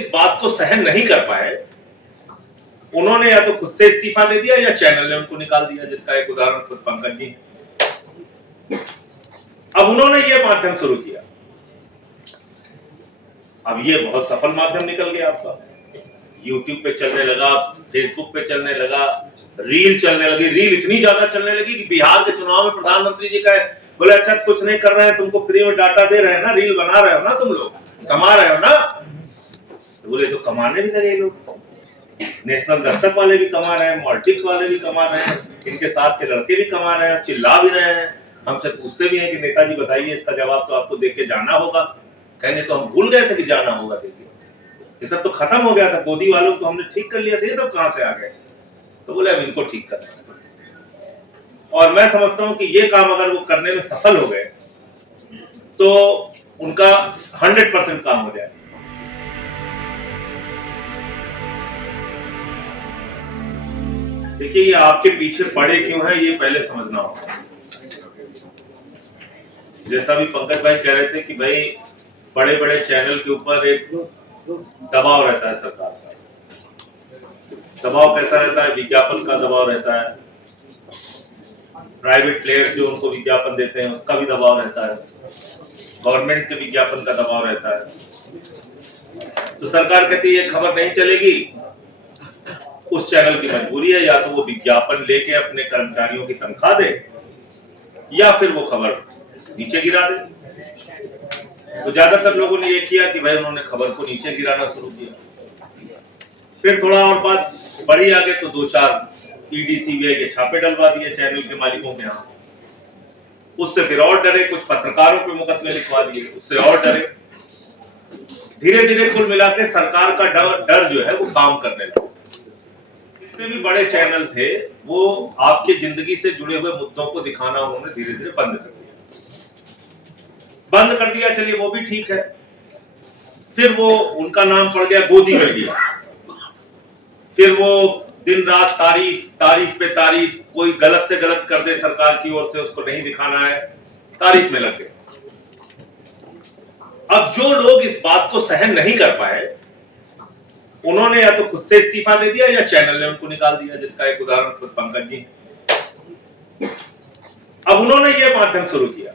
इस बात को सहन नहीं कर पाए, उन्होंने या तो खुद से इस्तीफा दे दिया या चैनल ने उनको निकाल दिया, जिसका एक उदाहरण खुद पंकज जी। अब उन्होंने ये माध्यम शुरू किया, अब ये बहुत सफल माध्यम निकल गया आपका। यूट्यूब पे चलने लगा, फेसबुक पे चलने लगा, रील चलने लगी। रील इतनी ज्यादा चलने लगी कि बिहार के चुनाव में प्रधानमंत्री जी कहे, बोले अच्छा कुछ नहीं कर रहे हैं, तुमको फ्री में डाटा दे रहे हैं ना, रील बना रहे हो ना, तुम लोग कमा रहे हो ना। तो बोले तो कमाने भी लगे लोग, नेशनल दस्तक वाले भी कमा रहे हैं, मॉलिटिक्स वाले भी कमा रहे हैं, इनके साथ के लड़के भी कमा रहे हैं, चिल्ला भी रहे हैं, हमसे पूछते भी हैं कि नेताजी बताइए, इसका जवाब तो आपको देके जाना होगा। कहने तो हम भूल गए थे कि जाना होगा, देखिए ये सब तो खत्म हो गया था, गोदी वालों को हमने ठीक कर लिया था, ये सब कहां से आ गए। तो बोले अब इनको ठीक करना है। और मैं समझता हूं कि ये काम अगर वो करने में सफल हो गए तो उनका 100% काम हो जाए। देखिए ये आपके पीछे पड़े क्यों है, ये पहले समझना होगा। जैसा भी पंकज भाई कह रहे थे कि भाई बड़े बड़े चैनल के ऊपर एक दबाव रहता है सरकार का। दबाव कैसा रहता है? विज्ञापन का दबाव रहता है, प्राइवेट प्लेयर्स जो उनको विज्ञापन देते हैं उसका भी दबाव रहता है, गवर्नमेंट के विज्ञापन का दबाव रहता है। तो सरकार कहती है ये खबर नहीं चलेगी, उस चैनल की मजबूरी है, या तो वो विज्ञापन लेके अपने कर्मचारियों की तनख्वाह दे या फिर वो खबर नीचे गिरा दे। तो ज्यादातर लोगों ने ये किया कि भाई उन्होंने खबर को नीचे गिराना शुरू किया। फिर थोड़ा और बात बढ़ी आगे तो 2-4 ईडी सीबीआई के छापे डलवा दिए चैनल के मालिकों के यहाँ। उससे फिर और डरे, कुछ पत्रकारों पे मुकदमे लिखवा दिए, उससे और डरे। धीरे धीरे कुल मिला के सरकार का डर जो है वो काम करने लगा। जितने भी बड़े चैनल थे वो आपके जिंदगी से जुड़े हुए मुद्दों को दिखाना उन्होंने धीरे धीरे बंद कर दिया। चलिए वो भी ठीक है। फिर वो उनका नाम पड़ गया गोदी मीडिया। फिर वो दिन रात तारीफ पे तारीफ, कोई गलत से गलत कर दे सरकार की ओर से उसको नहीं दिखाना है, तारीफ में लग गए। अब जो लोग इस बात को सहन नहीं कर पाए, उन्होंने या तो खुद से इस्तीफा दे दिया या चैनल ने उनको निकाल दिया, जिसका एक उदाहरण खुद पंकज जी। अब उन्होंने ये माध्यम शुरू किया,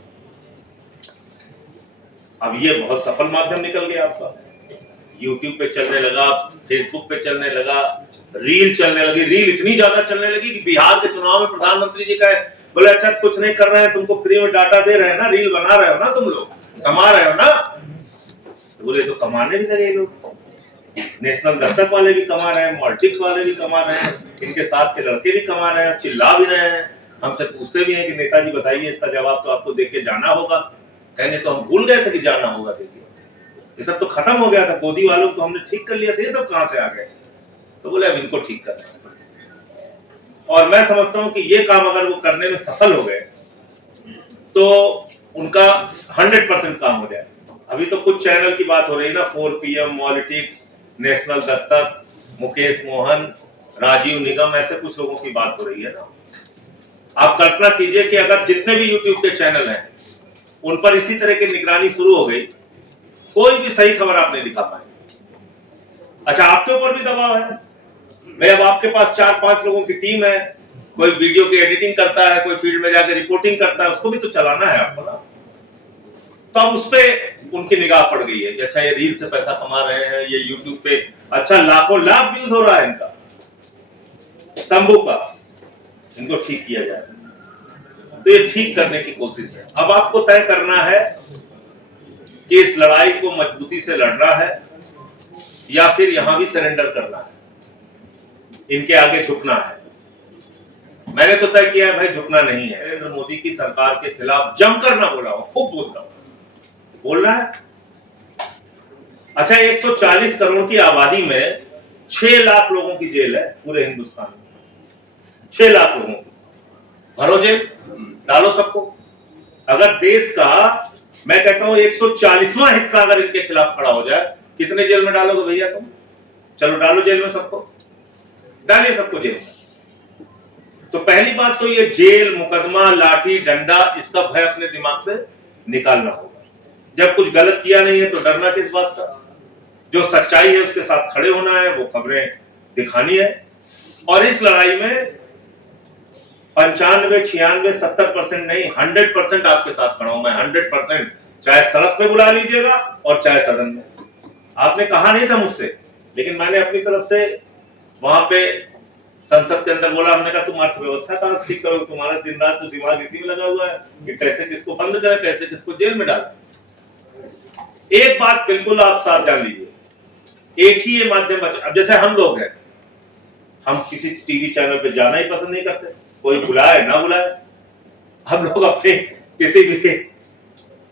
अब ये बहुत सफल माध्यम निकल गया आपका। यूट्यूब पे चलने लगा, फेसबुक पे चलने लगा, रील चलने लगी। रील इतनी ज्यादा चलने लगी कि बिहार के चुनाव में प्रधानमंत्री जी कहे, बोले अच्छा कुछ नहीं कर रहे हैं, तुमको फ्री में डाटा दे रहे हैं ना, रील बना रहे हो ना, तुम लोग कमा रहे हो ना। तो बोले तो कमाने भी लगे लोग, नेशनल दस्तक वाले भी कमा रहे हैं, मॉलिटिक्स वाले भी कमा रहे हैं, इनके साथ के लड़के भी कमा रहे हैं, चिल्ला भी रहे हैं, हमसे पूछते भी हैं कि नेताजी बताइए, इसका जवाब तो आपको देके जाना होगा। कहने तो हम भूल गए थे कि जाना होगा, देखिए ये सब तो खत्म हो गया था, गोदी वालों को हमने ठीक कर लिया था, ये सब कहां से आ गए। तो बोले अब इनको ठीक करना है। और मैं समझता हूं कि ये काम अगर वो करने में सफल हो गए तो उनका 100% काम हो जाए। अभी तो कुछ चैनल की बात हो रही है ना, 4PM, मॉलिटिक्स, नेशनल दस्तक, मुकेश मोहन, राजीव निगम, ऐसे कुछ लोगों की बात हो रही है ना। आप कल्पना कीजिए कि अगर जितने भी यूट्यूब के चैनल हैं उन पर इसी तरह की निगरानी शुरू हो गई, कोई भी सही खबर आप नहीं दिखा पाएंगे। अच्छा आपके ऊपर भी दबाव है भाई, अब आपके पास 4-5 लोगों की टीम है, कोई वीडियो की एडिटिंग करता है, कोई फील्ड में जाकर रिपोर्टिंग करता है, उसको भी तो चलाना है आपको ना। तो अब उस पर उनकी निगाह पड़ गई है कि अच्छा ये रील से पैसा कमा रहे हैं, ये यूट्यूब पे अच्छा लाखों लाख व्यूज हो रहा है इनका, शंभू का, इनको ठीक किया जाए। तो ये ठीक करने की कोशिश है। अब आपको तय करना है कि इस लड़ाई को मजबूती से लड़ना है या फिर यहां भी सरेंडर करना है, इनके आगे झुकना है। मैंने तो तय किया है भाई झुकना नहीं है। नरेंद्र मोदी की सरकार के खिलाफ जमकर ना बोला हूं, खूब बोलता हूं, बोलना है। अच्छा 140 करोड़ की आबादी में 6 लाख लोगों की जेल है पूरे हिंदुस्तान में, 6 लाख लोगों की। भरो जेल, डालो सबको। अगर देश का मैं कहता हूं 140वां हिस्सा अगर इनके खिलाफ खड़ा हो जाए, कितने जेल में डालोगे भैया तुम? चलो डालो जेल में सबको, डालिए सबको जेल में। तो पहली बात तो ये जेल, मुकदमा, लाठी डंडा, इसका भय अपने दिमाग से निकालना होगा। जब कुछ गलत किया नहीं है तो डरना किस बात का। जो सच्चाई है उसके साथ खड़े होना है, वो खबरें दिखानी है। और इस लड़ाई में 95, 96, 70% नहीं, 100% आपके साथ खड़ा हूं मैं, 100%। चाहे सड़क पे बुला लीजिएगा और चाहे सदन में। आपने कहा नहीं था मुझसे, लेकिन मैंने अपनी तरफ से वहां पे संसद के अंदर बोला, हमने कहा तुम अर्थव्यवस्था कहां ठीक करो, तुम्हारा दिन रात तो दिमाग इसी में लगा हुआ है कि कैसे किसको बंद करें, कैसे किसको जेल में डालें। एक बात बिल्कुल आप साफ जान लीजिए, एक ही ये माध्यम बचा। अब जैसे हम लोग हैं, हम किसी टीवी चैनल पे जाना ही पसंद नहीं करते, कोई बुलाए ना बुलाए, हम लोग अपने किसी भी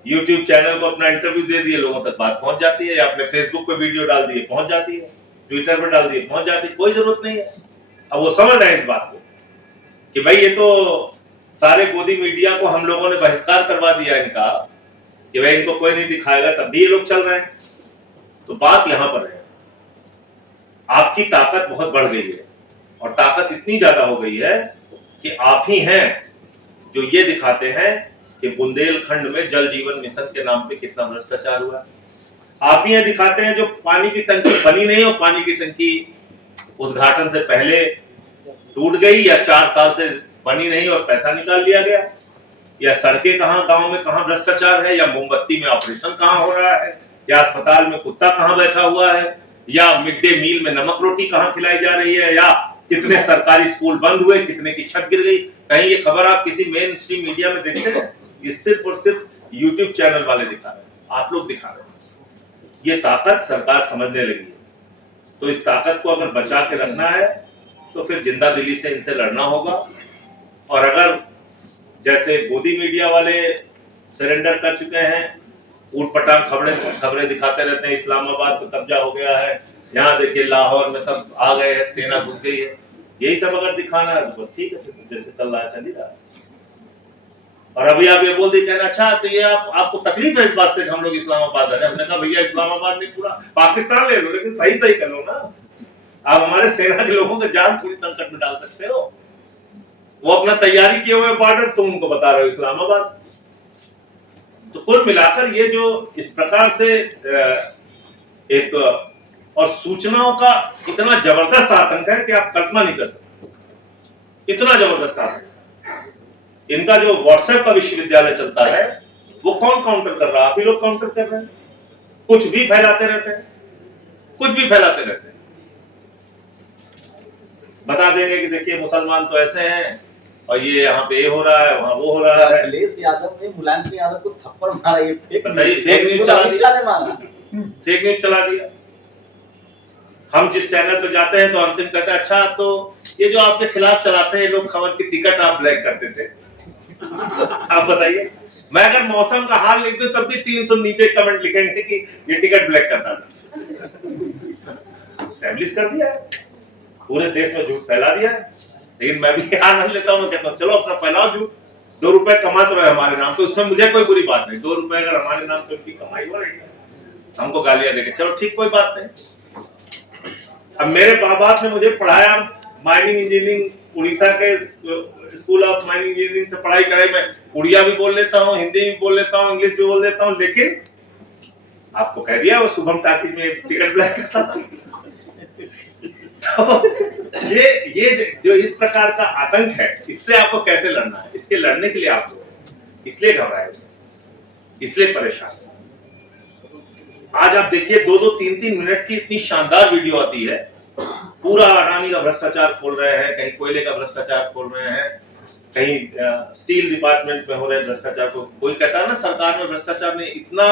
यूट्यूब चैनल को अपना इंटरव्यू दे दिए, लोगों तक बात पहुंच जाती है, या अपने फेसबुक पे वीडियो डाल दिए पहुंच जाती है, ट्विटर पे डाल दिए पहुंच जाती है, कोई जरूरत नहीं है। अब वो समझ रहे हैं इस बात को कि भाई ये तो सारे गोदी मीडिया को हम लोगों ने बहिष्कार करवा दिया इनका, कि भाई इनको कोई नहीं दिखाएगा, तब भी ये लोग चल रहे हैं। तो बात यहां पर है, आपकी ताकत बहुत बढ़ गई है, और ताकत इतनी ज्यादा हो गई है कि आप ही हैं जो ये दिखाते हैं कि बुंदेलखंड में जल जीवन मिशन के नाम पे कितना भ्रष्टाचार हुआ है। आप ही दिखाते हैं जो पानी की टंकी बनी नहीं, और पानी की टंकी उद्घाटन से पहले टूट गई, या 4 साल से बनी नहीं और पैसा निकाल लिया गया, या सड़कें कहां गांव में कहां भ्रष्टाचार है, या मोमबत्ती में ऑपरेशन कहां हो रहा है, या अस्पताल में कुत्ता कहां बैठा हुआ है, या मिड डे मील में नमक रोटी कहां खिलाई जा रही है, या कितने सरकारी स्कूल बंद हुए, कितने की छत गिर गई। कहीं ये खबर आप किसी मेन स्ट्रीम मीडिया में देखते हैं? ये सिर्फ और सिर्फ यूट्यूब चैनल वाले दिखा रहे हैं, आप लोग दिखा रहे हैं। ये ताकत सरकार समझने लगी है, तो इस ताकत को अगर बचा के रखना है तो फिर जिंदा दिली से इनसे लड़ना होगा। और अगर जैसे गोदी मीडिया वाले सरेंडर कर चुके हैं, ऊटपटांग खबरें दिखाते रहते हैं, इस्लामाबाद पे कब्जा हो गया है, यहाँ देखिए लाहौर में सब आ गए हैं, सेना घुस गई है, यही सब अगर दिखाना है तो बस ठीक है, जैसे चल रहा है चल ही रहा है। और अभी आप ये बोल दी कहना, अच्छा तो ये आपको तकलीफ है इस बात से कि हम लोग इस्लामाबाद आ रहे हैं? हमने कहा भैया इस्लामाबाद नहीं, पूरा पाकिस्तान ले लो, लेकिन सही सही कर लो ना। आप हमारे सेना के लोगों को जान थोड़ी संकट में डाल सकते हो। वो अपना तैयारी किए हुए बॉर्डर, तुम उनको बता रहे हो इस्लामाबाद। तो कुल मिलाकर ये जो इस प्रकार से एक और सूचनाओं का इतना जबरदस्त आतंक है कि आप कल्पना नहीं कर सकते, इतना जबरदस्त आतंक। इनका जो व्हाट्सएप का विश्वविद्यालय चलता है, वो कौन काउंटर कर रहा है? आप ही लोग काउंटर कर रहे हैं। कुछ भी फैलाते रहते हैं, कुछ भी फैलाते रहते हैं। बता देंगे कि देखिए मुसलमान तो ऐसे हैं, और ये यहाँ पे ये हो रहा है, वहाँ वो हो रहा है। अखिलेश यादव ने मुलायम सिंह यादव को थप्पड़ मारा, ये फेक न्यूज चला दिया, फेक न्यूज चला दिया। हम जिस चैनल पे जाते हैं तो अंतिम कहते हैं, अच्छा तो ये जो आपके खिलाफ चलाते हैं लोग खबर की टिकट आप ब्लैक करते थे। आप बताइए, मैं अगर मौसम का हाल लिख दूं तब भी 300 नीचे कमेंट लिखेंगे कि ये टिकट ब्लैक करता था। एस्टैब्लिश कर दिया है, पूरे देश में झूठ फैला दिया है। लेकिन मैं भी आनंद लेता हूँ, मैं कहता हूँ चलो अपना फैलाओ झूठ, 2 रुपए कमा तो रहे हमारे नाम पे, उसमें मुझे कोई बुरी बात नहीं। 2 रुपए अगर हमारे नाम पे उनकी कमाई हो रही है, हमको गालियां देके चलो ठीक, कोई बात नहीं। अब मेरे माँ बाप ने मुझे पढ़ाया माइनिंग इंजीनियरिंग, उड़ीसा के स्कूल ऑफ माइनिंग इंजीनियरिंग से पढ़ाई कराई। मैं उड़िया भी बोल लेता हूँ, हिंदी भी बोल लेता हूँ, इंग्लिश भी बोल लेता हूँ, लेकिन आपको कह दिया वो शुभम टाकीज में टिकट ब्लैक करता था। तो ये जो इस प्रकार का आतंक है, इससे आपको कैसे लड़ना है? इसके लड़ने के लिए आपको इसलिए घबराए, इसलिए परेशान। आज आप देखिए 2-2, 3-3 मिनट की इतनी शानदार वीडियो आती है, पूरा अडानी का भ्रष्टाचार खोल रहे हैं, कहीं कोयले का भ्रष्टाचार खोल रहे हैं, कहीं स्टील डिपार्टमेंट में हो रहे भ्रष्टाचार को। कोई कहता है ना सरकार में भ्रष्टाचार नहीं, इतना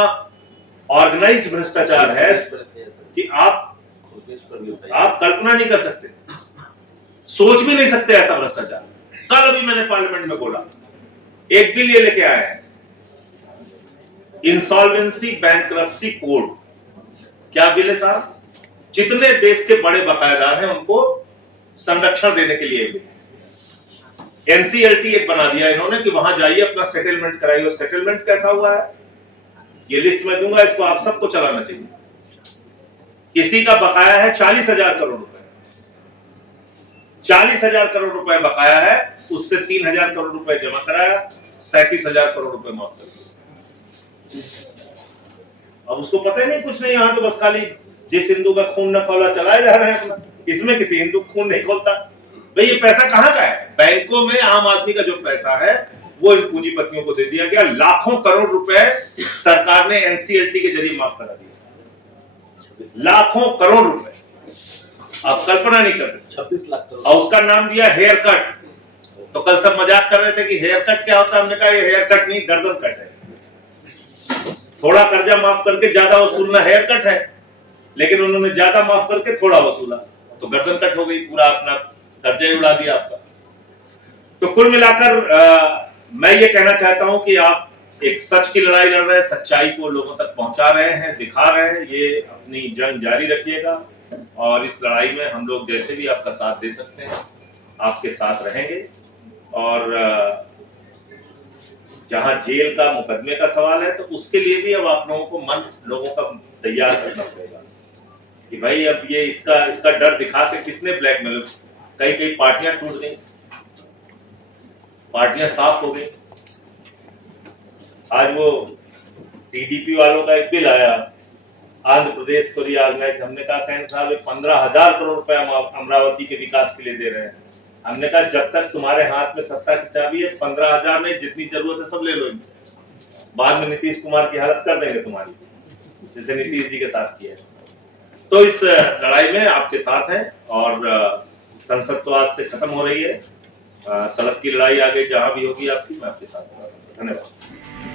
ऑर्गेनाइज्ड भ्रष्टाचार है कि आप कल्पना नहीं कर सकते, सोच भी नहीं सकते ऐसा भ्रष्टाचार। कल अभी मैंने पार्लियामेंट में बोला, एक बिल ये लेके आए हैं, इंसॉल्वेंसी बैंक्रप्सी कोड। क्या बिल है साहब? जितने देश के बड़े बकायेदार हैं उनको संरक्षण देने के लिए एनसीएलटी एक बना दिया इन्होंने कि वहां जाइए अपना सेटलमेंट कराइए। और सेटलमेंट कैसा हुआ है ये लिस्ट में दूंगा, इसको आप सबको चलाना चाहिए। किसी का बकाया है 40,000 करोड़ रुपए, 40,000 करोड़ रुपए बकाया है, उससे 3,000 करोड़ रुपए जमा कराया, 37,000 करोड़ रुपए माफ कर दिए। अब उसको पता ही नहीं कुछ नहीं, यहां तो बस खाली जिस हिंदू का खून न खौला चलाए जा रहे हैं अपना, इसमें किसी हिंदू का खून नहीं खोलता। भाई ये पैसा कहाँ का है? बैंकों में आम आदमी का जो पैसा है वो इन पूंजीपतियों को दे दिया गया। लाखों करोड़ रुपए सरकार ने एनसीएलटी के जरिए माफ करा दिया, लाखों करोड़ रुपए, आप कल्पना नहीं कर सकते। 26 लाख करोड़। और उसका नाम दिया हेयर कट। तो कल सब मजाक कर रहे थे कि हेयर कट क्या होता है, हमने कहा ये हेयर कट नहीं, गर्दन कट है। थोड़ा कर्जा माफ करके ज्यादा वसूलना हेयर कट है, लेकिन उन्होंने ज्यादा माफ करके थोड़ा वसूला तो गर्दन कट हो गई, पूरा अपना कर्जा ही उड़ा दिया आपका। तो कुल मिलाकर मैं ये कहना चाहता हूं कि आप एक सच की लड़ाई लड़ रहे हैं, सच्चाई को लोगों तक पहुंचा रहे हैं, दिखा रहे हैं। ये अपनी जंग जारी रखिएगा और इस लड़ाई में हम लोग जैसे भी आपका साथ दे सकते हैं आपके साथ रहेंगे। और जहां जेल का मुकदमे का सवाल है तो उसके लिए भी अब आप लोगों को मन लोगों का तैयार करना पड़ेगा कि भाई अब ये इसका डर दिखा के कितने ब्लैकमेल, कई पार्टियां टूट गई, पार्टियां साफ हो गई। आज वो टीडीपी वालों का एक बिल आया, आंध्र प्रदेश को रिऑर्गेनाइज, हमने कहा कहन साहब 15,000 करोड़ रुपए हम अमरावती के विकास के लिए दे रहे हैं। हमने कहा जब तक तुम्हारे हाथ में सत्ता की चाबी है 15,000 में जितनी जरूरत है सब ले लो इनसे, बाद में नीतीश कुमार की हालत कर देंगे तुम्हारी, जैसे नीतीश जी के साथ किया। तो इस लड़ाई में आपके साथ हैं और संसद तो आज से खत्म हो रही है, सड़क की लड़ाई आगे जहां भी होगी आपकी, मैं आपके साथ हूं। धन्यवाद।